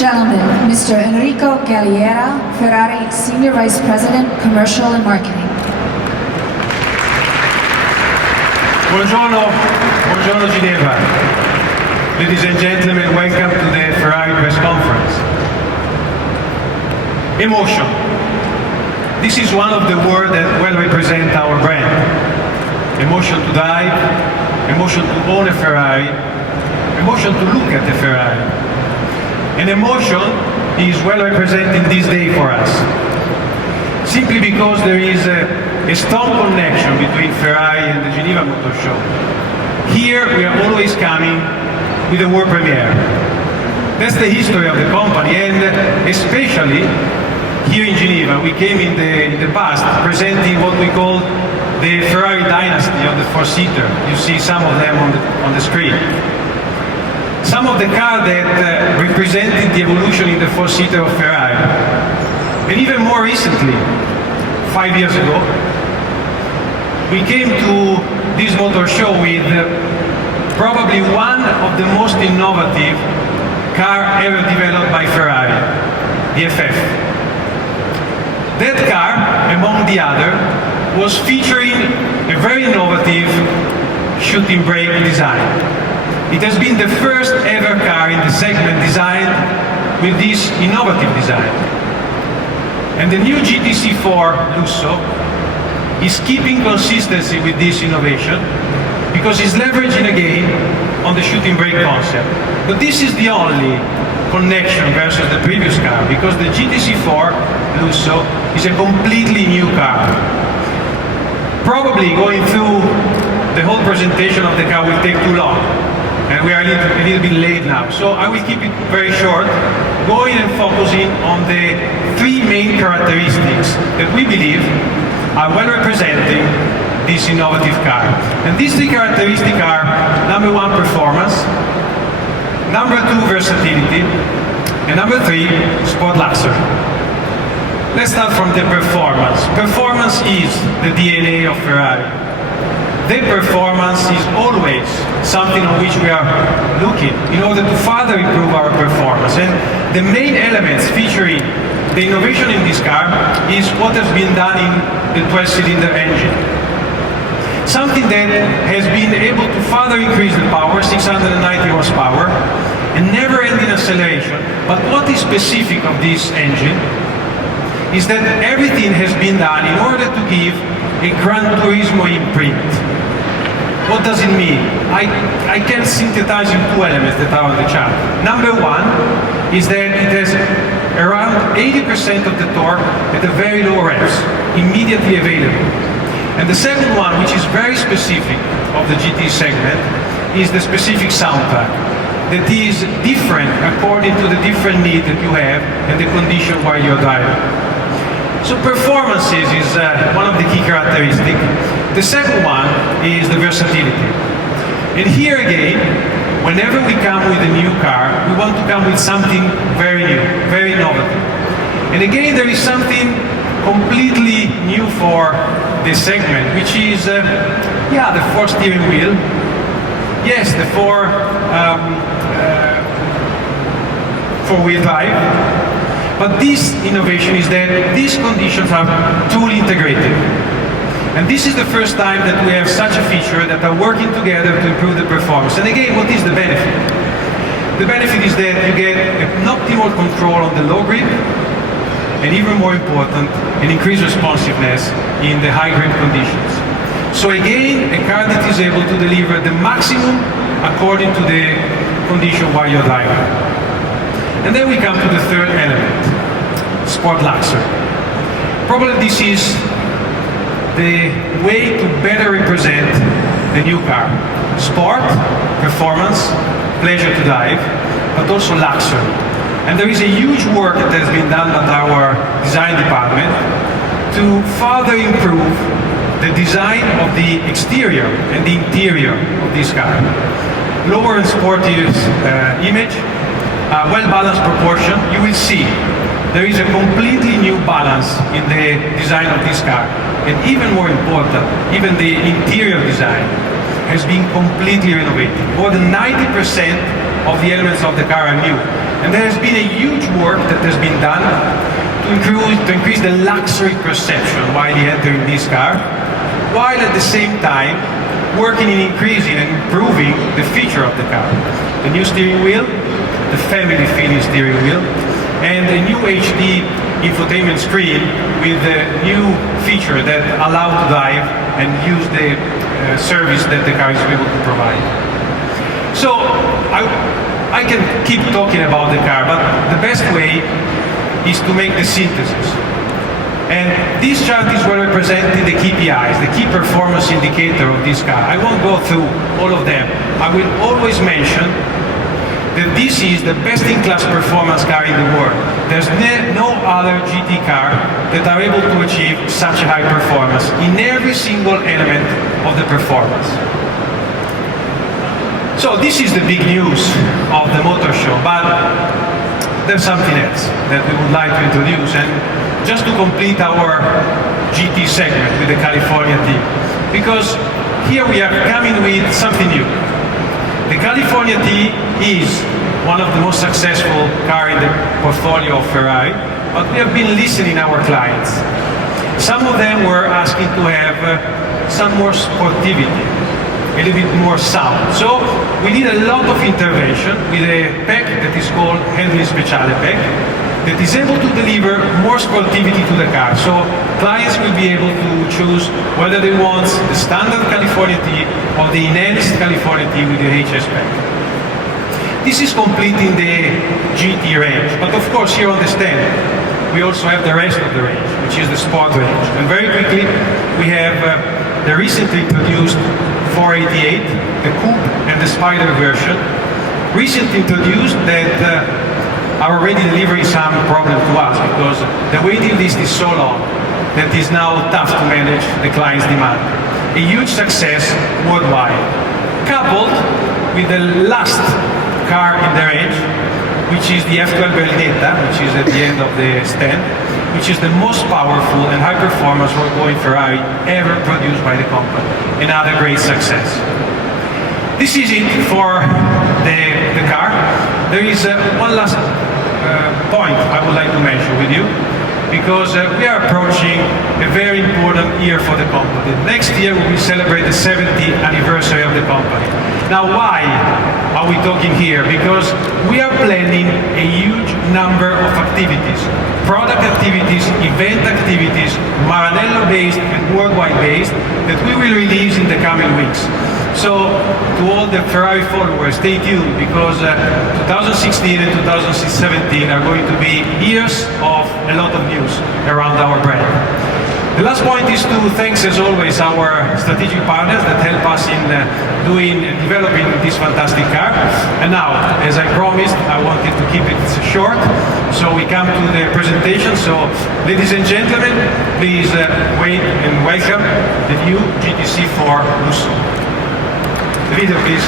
gentlemen, Mr. Enrico Galliera, Ferrari Senior Vice President, Commercial and Marketing. Buongiorno Geneva. Ladies and gentlemen, welcome to the Ferrari press conference. Emotion. This is one of the words that well represent our brand. Emotion to drive, emotion to own a Ferrari, emotion to look at the Ferrari. And emotion is well represented this day for us, simply because there is a strong connection between Ferrari and the Geneva Motor Show. Here we are always coming with a world premiere. That's the history of the company, and especially here in Geneva we came in the past presenting what we call the Ferrari dynasty of the four-seater. You see some of them on the screen. Some of the cars that represented the evolution in the four-seater of Ferrari. And even more recently, 5 years ago, we came to this motor show with probably one of the most innovative car ever developed by Ferrari, the FF. That car, among the other, was featuring a very innovative shooting brake design. It has been the first ever car in the segment designed with this innovative design. And the new GTC4 Lusso is keeping consistency with this innovation because it's leveraging again on the shooting brake concept. But this is the only connection versus the previous car, because the GTC4 Lusso is a completely new car. Probably going through the whole presentation of the car will take too long. And we are a little bit late now, so I will keep it very short, going and focusing on the three main characteristics that we believe are well representing this innovative car. And these three characteristics are: number one, performance; number two, versatility; and number three, sport luxury. Let's start from the performance. Performance is the DNA of Ferrari. Their performance is always something on which we are looking in order to further improve our performance. And the main elements featuring the innovation in this car is what has been done in the 12-cylinder engine. Something that has been able to further increase the power, 690 horsepower, and never-ending acceleration. But what is specific of this engine is that everything has been done in order to give a Gran Turismo imprint. What does it mean? I can synthesize in two elements that are on the chart. Number one is that it has around 80% of the torque at a very low revs, immediately available. And the second one, which is very specific of the GT segment, is the specific soundtrack that is different according to the different need that you have and the condition while you're driving. So performances is one of the key characteristics. The second one is the versatility. And here again, whenever we come with a new car, we want to come with something very new, very innovative. And again, there is something completely new for this segment, which is, the four steering wheel. Yes, the four-wheel drive. But this innovation is that these conditions are truly integrated. And this is the first time that we have such a feature that are working together to improve the performance. And again, what is the benefit? The benefit is that you get an optimal control on the low grip, and even more important, an increased responsiveness in the high grip conditions. So again, a car that is able to deliver the maximum according to the condition while you're driving. And then we come to the third element, sport luxury. Probably this is the way to better represent the new car. Sport, performance, pleasure to drive, but also luxury. And there is a huge work that has been done by our design department to further improve the design of the exterior and the interior of this car. Lower and sportive image, well-balanced proportion. You will see there is a completely new balance in the design of this car. And even more important, even the interior design has been completely renovated. More than 90% of the elements of the car are new. And there has been a huge work that has been done to increase the luxury perception while entering this car, while at the same time working in increasing and improving the feature of the car. The new steering wheel, the family feeling steering wheel, and a new HD infotainment screen with a new feature that allows to drive and use the service that the car is able to provide. So I can keep talking about the car, but the best way is to make the synthesis. And this chart is where representing the KPIs, the key performance indicator of this car. I won't go through all of them. I will always mention that this is the best-in-class performance car in the world. There's no other GT car that are able to achieve such a high performance in every single element of the performance. So this is the big news of the motor show, but there's something else that we would like to introduce, and just to complete our GT segment with the California team, because here we are coming with something new. The California T is one of the most successful cars in the portfolio of Ferrari, but we have been listening to our clients. Some of them were asking to have some more sportivity, a little bit more sound. So we did a lot of intervention with a pack that is called Handling Speciale pack, that is able to deliver more sportivity to the car. So clients will be able to choose whether they want the standard California T or the enhanced California T with the HS pack. This is completing the GT range, but of course here on the stand we also have the rest of the range, which is the sport range. And very quickly we have the recently introduced 488, the Coupe and the Spider version, recently introduced that are already delivering some problem to us, because the waiting list is so long that it's now tough to manage the client's demand. A huge success worldwide, coupled with the last car in the range, which is the F12 Berlinetta, which is at the end of the stand, which is the most powerful and high performance world-going Ferrari ever produced by the company. Another great success. This is it for the car. There is one last point I would like to mention with you, because we are approaching a very important year for the company. Next year we will celebrate the 70th anniversary of the company. Now why are we talking here? Because we are planning a huge number of activities, product activities, event activities, Maranello based and worldwide based, that we will release in the coming weeks. So to all the Ferrari followers, stay tuned, because 2016 and 2017 are going to be years of a lot of news around our brand. The last point is to thank, as always, our strategic partners that help us in doing and developing this fantastic car. And now, as I promised, I wanted to keep it short, so we come to the presentation. So, ladies and gentlemen, please wait and welcome the new GTC4 Lusso. The video, please.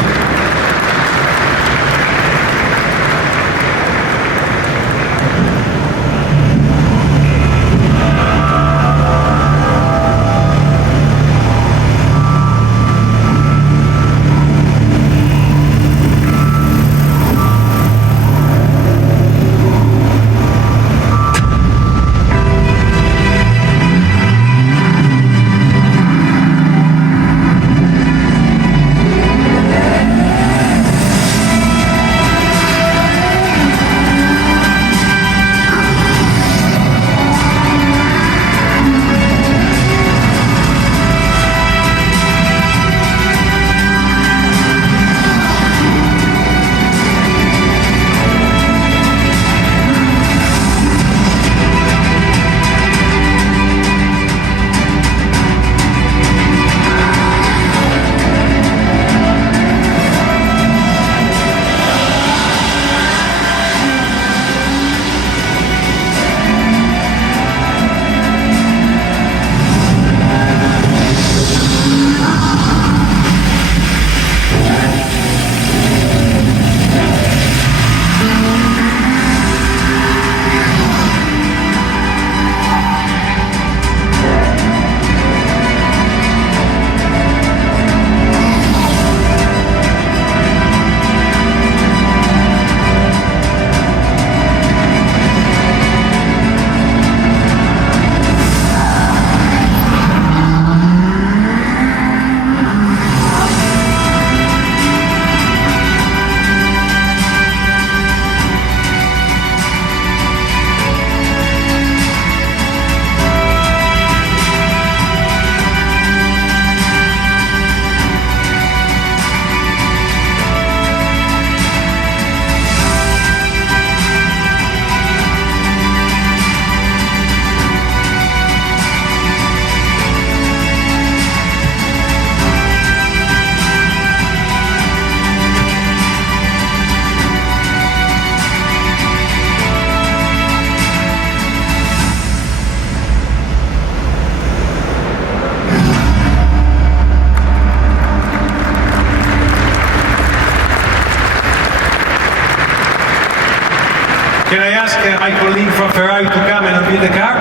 my colleague from Ferrari to come and unveil the car.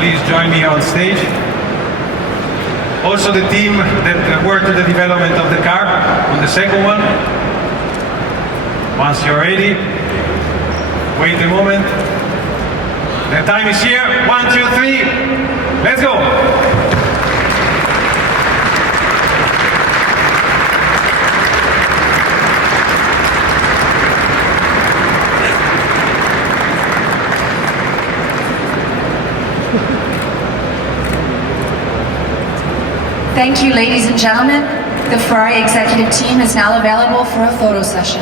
Please join me on stage. Also the team that worked on the development of the car on the second one. Once you're ready, wait a moment. The time is here. 1, 2, 3. Let's go. Thank you, ladies and gentlemen. The Ferrari executive team is now available for a photo session.